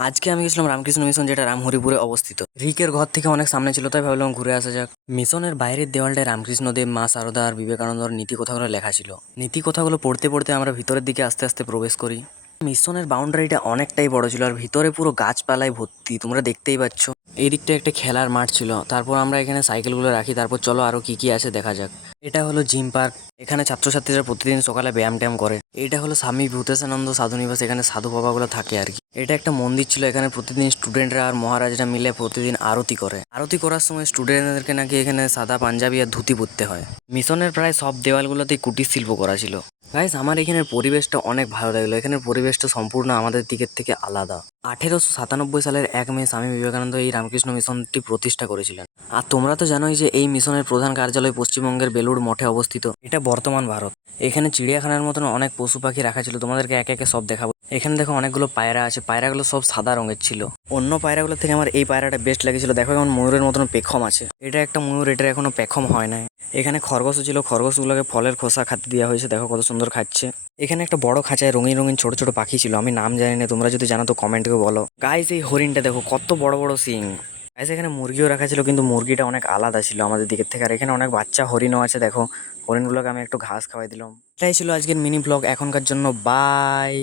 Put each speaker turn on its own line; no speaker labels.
আজকে আমি গেছিলাম রামকৃষ্ণ মিশন, যেটা রামহরিপুরে অবস্থিত। রিকের ঘর থেকে অনেক সামনে ছিল, তাই ভাবলাম ঘুরে আসা যাক। মিশনের বাইরের দেওয়ালটায় রামকৃষ্ণদেব, মা সারদা আর বিবেকানন্দর নীতি কথাগুলো লেখা ছিল। নীতি কথাগুলো পড়তে পড়তে আমরা ভিতরের দিকে আস্তে আস্তে প্রবেশ করি। মিশনের বাউন্ডারিটা অনেকটাই বড় ছিল আর ভিতরে পুরো গাছপালায় ভর্তি, তোমরা দেখতেই পাচ্ছ। এই দিকটা একটা খেলার মাঠ ছিল, তারপর আমরা এখানে সাইকেলগুলো রাখি, তারপর চলো আরও কি কি আছে দেখা যাক। এটা হলো জিম পার্ক এখানে ছাত্রছাত্রীরা প্রতিদিন সকালে ব্যায়াম ট্যায়াম করে। এটা হলো স্বামী ভূতেশানন্দ সাধু নিবাস, এখানে সাধু বাবাগুলো থাকে আর কি। এটা একটা মন্দির ছিল, এখানে প্রতিদিন স্টুডেন্টরা আর মহারাজরা মিলে প্রতিদিন আরতি করে। আরতি করার সময় স্টুডেন্টদেরকে নাকি এখানে সাদা পাঞ্জাবি আর ধুতি পরতে হয়। মিশনের প্রায় সব দেওয়ালগুলোতেই কুটির শিল্প করা ছিল। গাইস আমার এখানের পরিবেশটা অনেক ভালো লাগল। এখানের পরিবেশটা সম্পূর্ণ আমাদের দিকের থেকে আলাদা। আঠেরোশো সাতানব্বই সালের এক মে স্বামী বিবেকানন্দ এই রামকৃষ্ণ মিশনটি প্রতিষ্ঠা করেছিলেন। আর তোমরা তো জানোই যে এই মিশনের প্রধান কার্যালয় পশ্চিমবঙ্গের বেলুড় মঠে অবস্থিত। এটা বর্তমান ভারত। এখানে চিড়িয়াখানার মতন অনেক পশু পাখি রাখা ছিল। তোমাদেরকে একে একে সব দেখাবো। এখানে দেখো অনেকগুলো পায়রা আছে। পায়রাগুলো সব সাদা রঙের ছিল। অন্য পায়রাগুলো থেকে আমার এই পায়রাটা বেস্ট লেগেছিল। দেখো এখন ময়ূরের মতন পেখম আছে। এটা একটা ময়ূর, এটার এখনও পেখম হয় নাই। এখানে খরগোশও ছিল। খরগোশগুলোকে ফলের খোসা খাতে দেওয়া হয়েছে। দেখো কত সুন্দর খাচ্ছে। এখানে একটা বড় খাঁচায় রঙিন রঙিন ছোট ছোট পাখি ছিল। আমি নাম জানি না, তোমরা যদি জানো তো কমেন্টকে বলো। গাইস এই হরিণটা দেখো, কত বড় বড় সিং। গাইস এখানে মুরগিও রাখা ছিল, কিন্তু মুরগিটা অনেক আলাদা ছিল আমাদের দিকের থেকে। আর এখানে অনেক বাচ্চা হরিণও আছে, দেখো। হরিণগুলোকে আমি একটু ঘাস খাওয়াই দিলাম। এটাই ছিল আজকের মিনি ব্লগ এখনকার জন্য বাই